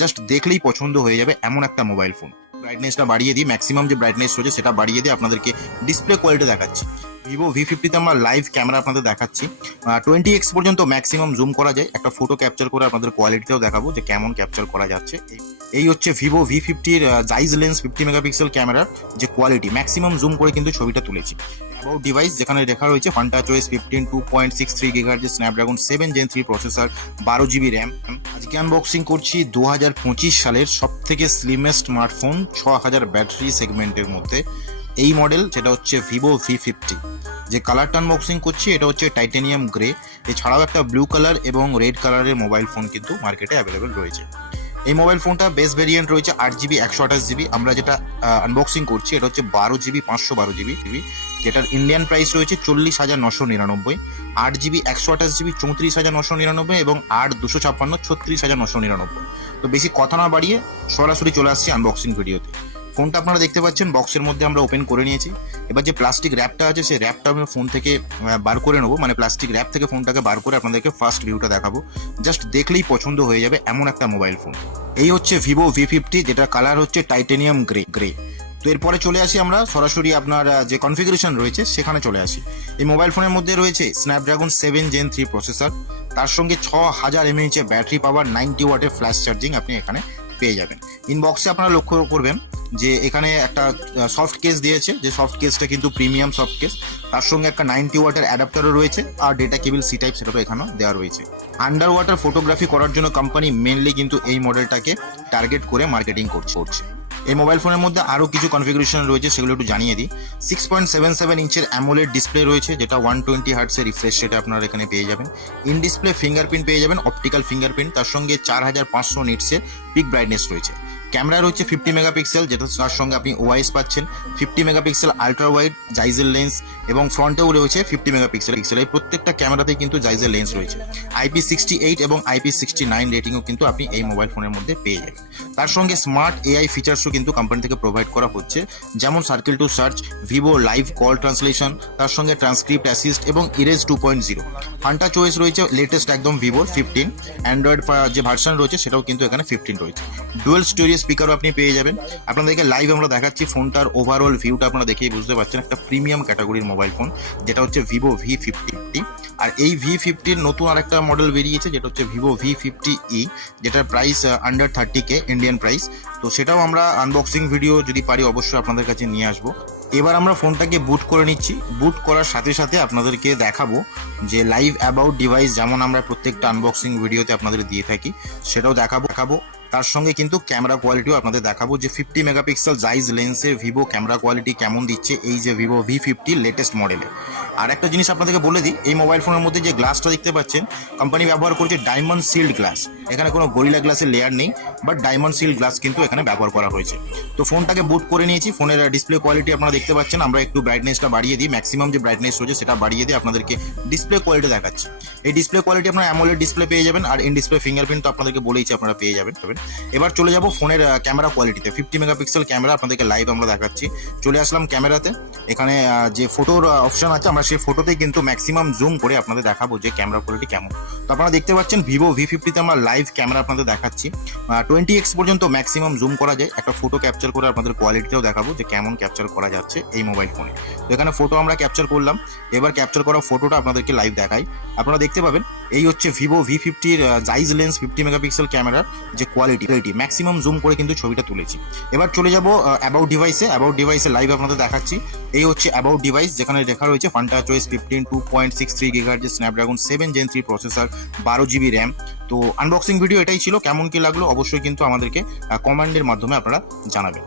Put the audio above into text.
Just দেখলেই পছন্দ হয়ে যাবে এমন একটা মোবাইল ফোন। ব্রাইটনেসটা বাড়িয়ে দিই, ম্যাক্সিমাম যে ব্রাইটনেস রয়েছে সেটা বাড়িয়ে দিয়ে আপনাদেরকে ডিসপ্লে কোয়ালিটি দেখাচ্ছি। ভিভো V50তে আমরা লাইভ ক্যামেরা আপনাদের দেখাচ্ছি। 20x পর্যন্ত ম্যাক্সিমাম জুম করা যায়। একটা ফটো ক্যাপচার করে আপনাদের কোয়ালিটিটাও দেখাবো যে কেমন ক্যাপচার করা যাচ্ছে। এই হচ্ছে ভিভো V50-র জাইজ লেন্স 50 মেগাপিক্সেল ক্যামেরার যে কোয়ালিটি, ম্যাক্সিমাম জুম করে কিন্তু ছবিটা তুলেছি। অ্যাবাউট ডিভাইস যেখানে লেখা রয়েছে ফান্টাচওয়েস 15 2.63 GHz Snapdragon 7 Gen 3 processor, 12 GB RAM. আজকে আনবক্সিং করছি 2025 সালের সব থেকে স্লিমেস্ট স্মার্টফোন, 6000 ব্যাটারি সেগমেন্টের মধ্যে এই মডেল, যেটা হচ্ছে ভিভো V50। যে কালারটা আনবক্সিং করছি এটা হচ্ছে টাইটানিয়াম গ্রে। এছাড়াও একটা ব্লু কালার এবং রেড কালারের মোবাইল ফোন কিন্তু মার্কেটে অ্যাভেলেবেল রয়েছে। এই মোবাইল ফোনটা বেস ভেরিয়েন্ট রয়েছে 8GB 128GB। আমরা যেটা আনবক্সিং করছি এটা হচ্ছে 12GB 512GB, যেটার ইন্ডিয়ান প্রাইস রয়েছে 40,999। 8GB 128GB 34,999 এবং 8/256 36,999। তো বেশি কথা না বাড়িয়ে সরাসরি চলে আসছি আনবক্সিং ভিডিওতে। ফোনটা আপনারা দেখতে পাচ্ছেন বক্সের মধ্যে আমরা ওপেন করে নিয়েছি। এবার যে প্লাস্টিক র্যাপটা আছে সেই র্যাপটা আমি ফোন থেকে বার করে নেবো, মানে প্লাস্টিক র্যাপ থেকে ফোনটাকে বার করে আপনাদেরকে ফার্স্ট ভিউটা দেখাবো। জাস্ট দেখলেই পছন্দ হয়ে যাবে এমন একটা মোবাইল ফোন। এই হচ্ছে ভিভো V50, যেটা কালার হচ্ছে টাইটানিয়াম গ্রে। তো এরপরে চলে আসি আমরা সরাসরি আপনার যে কনফিগারেশন রয়েছে সেখানে চলে আসি। এই মোবাইল ফোনের মধ্যে রয়েছে স্ন্যাপড্রাগন 7 Gen 3 প্রসেসর, তার সঙ্গে 6000 mAh ব্যাটারি পাওয়ার, 90 ওয়াটের ফ্ল্যাশ চার্জিং আপনি এখানে পেয়ে যাবেন। ইনবক্সে আপনারা লক্ষ্য করবেন যে এখানে একটা সফট কেস দিয়েছে, যে সফট কেসটা কিন্তু প্রিমিয়াম সফট কেস। তার সঙ্গে একটা 90 ওয়াটের অ্যাডাপ্টারও রয়েছে, আর ডেটা কেবল সি টাইপ সেটাও এখানেও দেওয়া রয়েছে। আন্ডার ওয়াটার ফটোগ্রাফি করার জন্য কোম্পানি মেনলি কিন্তু এই মডেলটাকে টার্গেট করে মার্কেটিং করছে। এই মোবাইল ফোনের মধ্যে আরও কিছু কনফিগারেশন রয়েছে, সেগুলো একটু জানিয়ে দিই। 6.77 ইঞ্চের অ্যামোলেড ডিসপ্লে রয়েছে, যেটা 120 হার্টসের রিফ্রেশ রেটে আপনারা এখানে পেয়ে যাবেন। ইন ডিসপ্লে ফিঙ্গারপ্রিন্ট পেয়ে যাবেন, অপটিক্যাল ফিঙ্গারপ্রিন্ট। তার সঙ্গে 4500 নিটসের পিক ব্রাইটনেস রয়েছে। ক্যামেরা রয়েছে 50 মেগাপিক্সেল, যেটা তার সঙ্গে আপনি ওআইএস পাচ্ছেন। 50 মেগাপিক্সেল আলট্রা ওয়াইড জাইজের লেন্স, এবং ফ্রন্টেও রয়েছে 50 মেগাপিক্সেল। এই প্রত্যেকটা ক্যামেরাতেই কিন্তু জাইজের লেন্স রয়েছে। IP68 এবং IP69 রেটিংও কিন্তু আপনি এই মোবাইল ফোনের মধ্যে পেয়ে যাবেন। তার সঙ্গে স্মার্ট এআই ফিচার্সও কিন্তু কোম্পানি থেকে প্রোভাইড করা হচ্ছে, যেমন circle to search, Vivo live call translation, তার সঙ্গে ট্রান্সক্রিপ্ট অ্যাসিস্ট এবং ইরেজ 2.0। ফান্টা চয়েস রয়েছে লেটেস্ট একদম ভিভোর 15। অ্যান্ড্রয়েড যে ভার্সন রয়েছে সেটাও কিন্তু এখানে 15 রয়েছে। ডুয়েল স্টোরেজ স্পিকারও আপনি পেয়ে যাবেন। আপনাদেরকে লাইভ আমরা দেখাচ্ছি ফোনটার ওভারঅল ভিউটা, আপনারা দেখেই বুঝতে পারছেন একটা প্রিমিয়াম ক্যাটাগরির মোবাইল ফোন, যেটা হচ্ছে ভিভো V50। আর এই V50-র নতুন আরেকটা মডেল বেরিয়েছে, যেটা হচ্ছে ভিভো V50e, যেটার price under 30K Indian price. তো সেটাও আমরা আনবক্সিং ভিডিও যদি পারি অবশ্যই আপনাদের কাছে নিয়ে আসবো। এবার আমরা ফোনটাকে বুট করে নিচ্ছি। বুট করার সাথে সাথে আপনাদেরকে দেখাবো যে লাইভ অ্যাবাউট ডিভাইস যেমন আমরা প্রত্যেকটা আনবক্সিং ভিডিওতে আপনাদের দিয়ে থাকি, সেটাও দেখাবো। তার সঙ্গে কিন্তু ক্যামেরা কোয়ালিটিও আপনাদের দেখাবো, যে 50 মেগাপিক্সেল জাইজ লেন্সে ভিভো ক্যামেরা কোয়ালিটি কেমন দিচ্ছে এই যে ভিভো V50 লেটেস্ট মডেলে। আর একটা জিনিস আপনাদেরকে বলে দিই, এই মোবাইল ফোনের মধ্যে যে গ্লাসটা দেখতে পাচ্ছেন কোম্পানি ব্যবহার করছে ডায়মন্ড সিল্ড গ্লাস। এখানে কোনো গরিলা গ্লাসের লেয়ার নেই, বাট ডায়মন্ড সিল্ড গ্লাস কিন্তু এখানে ব্যবহার করা হয়েছে। তো ফোনটাকে বুট করে নিয়েছি। ফোনের ডিসপ্লে কোয়ালিটি আপনারা দেখতে পাচ্ছেন। আমরা একটু ব্রাইটনেসটা বাড়িয়ে দিই, ম্যাক্সিমাম যে ব্রাইটনেস রয়েছে সেটা বাড়িয়ে দিয়ে আপনাদেরকে ডিসপ্লে কোয়ালিটি দেখাচ্ছি। এই ডিসপ্লে কোয়ালিটি আপনারা অ্যামোলেড ডিসপ্লে পেয়ে যাবেন, আর ইন ডিসপ্লে ফিঙ্গারপ্রিন্ট তো আপনাদেরকে বলেইছি আপনারা পেয়ে যাবেন। এবার চলে যাব ফোনের ক্যামেরা কোয়ালিটিতে। 50 মেগাপিক্সেল ক্যামেরা আপনাদেরকে লাইভ আমরা দেখাচ্ছি। চলে আসলাম ক্যামেরাতে। এখানে যে ফটোর অপশন আছে, আমরা সেই ফটোতেই কিন্তু ম্যাক্সিমাম জুম করে আপনাদের দেখাবো যে ক্যামেরা কোয়ালিটি কেমন। তো আপনারা দেখতে পাচ্ছেন ভিভো V50-তে আমরা লাইভ ক্যামেরা আপনাদের দেখাচ্ছি। 20x পর্যন্ত ম্যাক্সিমাম জুম করা যায়। একটা ফটো ক্যাপচার করে আপনাদের কোয়ালিটিটাও দেখাবো যে কেমন ক্যাপচার করা যাচ্ছে এই মোবাইল ফোনে। তো এখানে ফটো আমরা ক্যাপচার করলাম। এবার ক্যাপচার করা ফটোটা আপনাদেরকে লাইভ দেখাই। আপনারা দেখতে পাবেন এই হচ্ছে ভিভো V50-র জাইজ লেন্স 50 মেগাপিক্সেল ক্যামেরার যে কোয়ালিটি, ম্যাক্সিমাম জুম করে কিন্তু ছবিটা তুলেছি। এবার চলে যাব অ্যাবাউট ডিভাইসে লাইভ আপনাদের দেখাচ্ছি। এই হচ্ছে অ্যাবাউট ডিভাইস, যেখানে লেখা রয়েছে ফান্টাচওয়েস 15 2.63 GHz Snapdragon 7 Gen 3 processor, 12GB RAM. তো আনবক্সিং ভিডিও এটাই ছিল। কেমন কি লাগলো অবশ্যই কিন্তু আমাদেরকে কমেন্টের মাধ্যমে আপনারা জানাবেন।